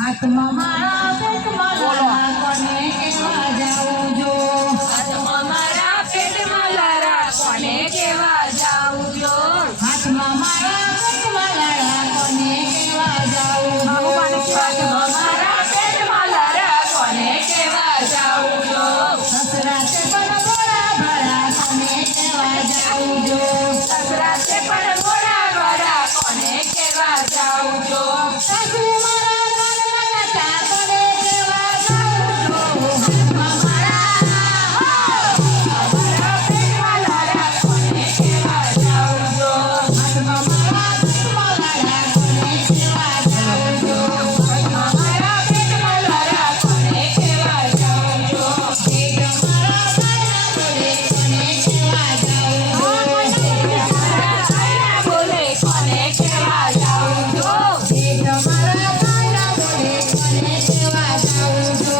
હાથમાં મારા પેટમાં લારા કોને કેવા જાઉં જો હાથમાં મારા પેટમાં લારા કોને કેવા જાઉં જો હાથમાં મારા પેટમાં લારા કોને કેવા જાઉં જો હાથમાં મારા પેટમાં લારા કોને કેવા જાઉં જો સસરા છે પણ બોળા ભરા કોને કેવા જાઉં જો સસરા છે પણ મોડા ભરા કોને કેવા જાઉં જો સાસુ મારા નાના નતા કોને કેવા જાઉં જો હાથમાં મારા પેટમાં લારા કોને કેવા જાઉં જો હાથમાં મારા પેટમાં લારા કોને કેવા જાઉં જો હાથમાં મારા પેટમાં લારા કોને કેવા જાઉં જો પેટ મારા ગાયના બોલે કોને કેવા જાઉં જો મારા ગાયના બોલે કોને કેવા જાઉં જો પેટ મારા ગાયના બોલે કોને કેવા જાઉં જો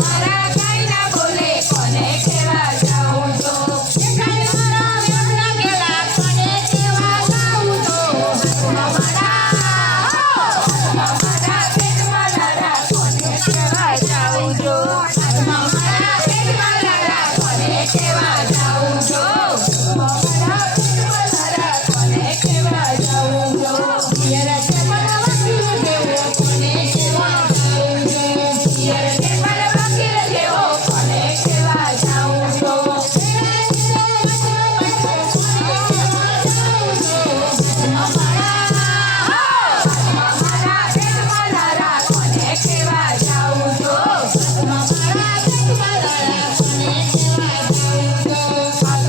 મારા ગાયના બોલે કોને કેવા જાઉં જો જેઠાણી મારા વેણના ગેલા કોને કેવા જાઉં જો હાથમાં મારા પેટમાં લારા કોને કેવા જાઉં જો હાથમાં મારા પેટમાં લારા કોને કેવા જાઉં જો મારા પેટમાં લારા કોને કેવા જાઉં જો પિયર છે પણ વકીલ જેવો કોને કેવા જાઉં જો પિયર કે પર વકીલ જેવો કોને કેવા જાઉં જો મારા પેટમાં લારા કોને કેવા જાઉં જો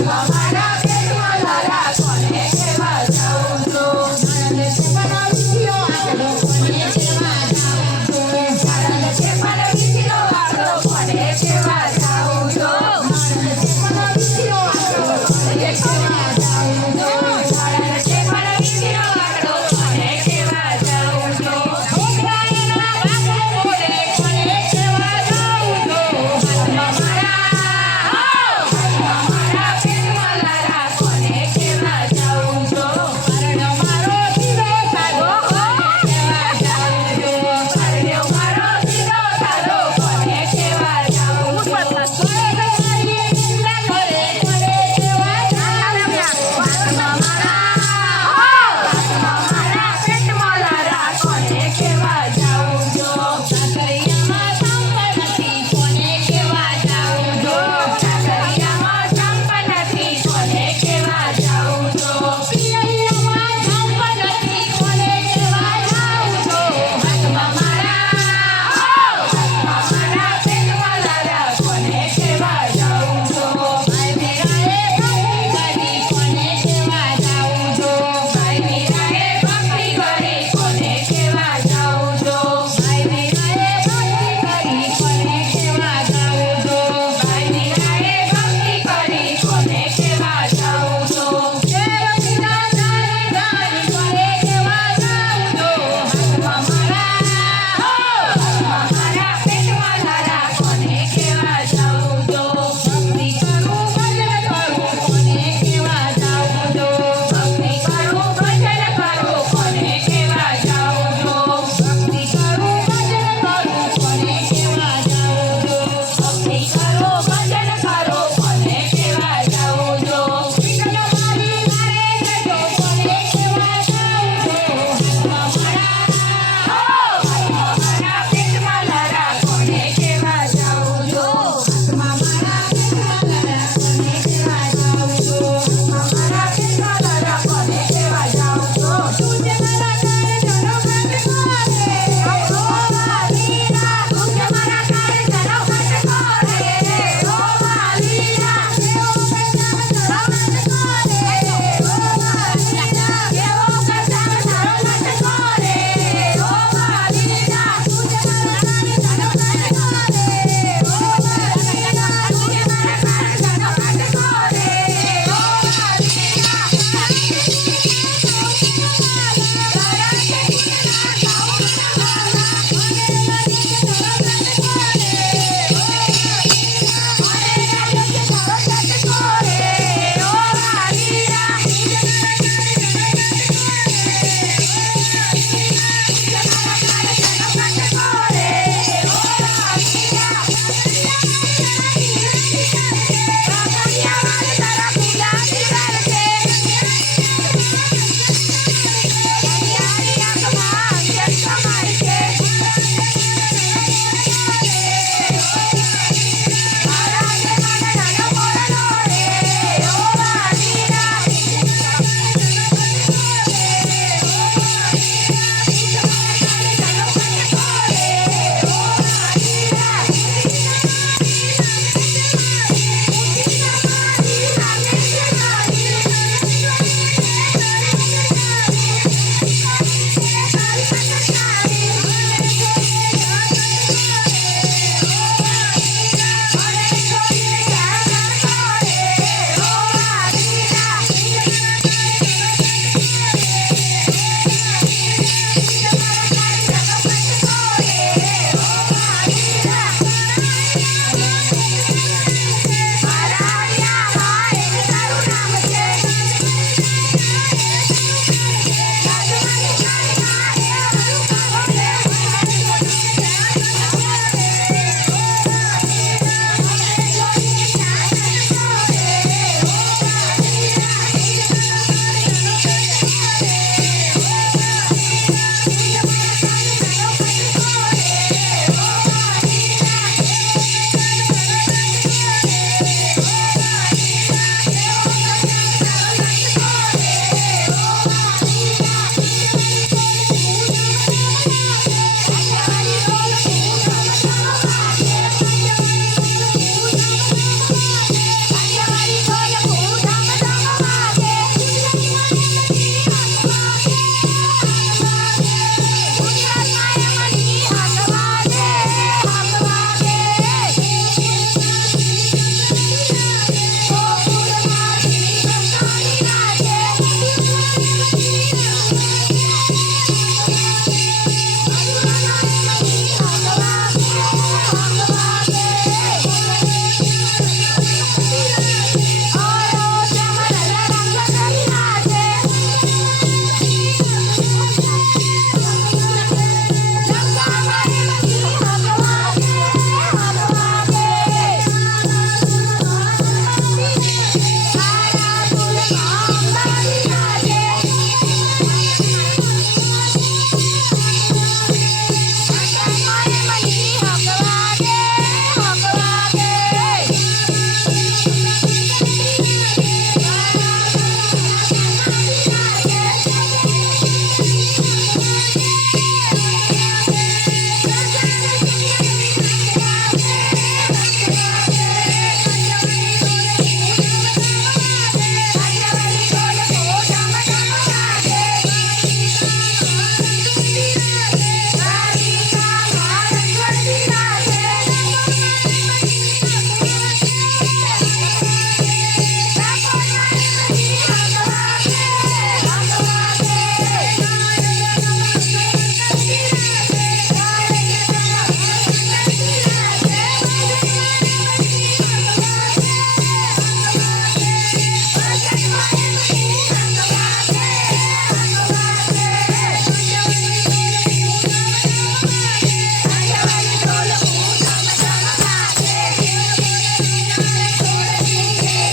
મારા પેટમાં લારા કોને કેવા જાઉં જો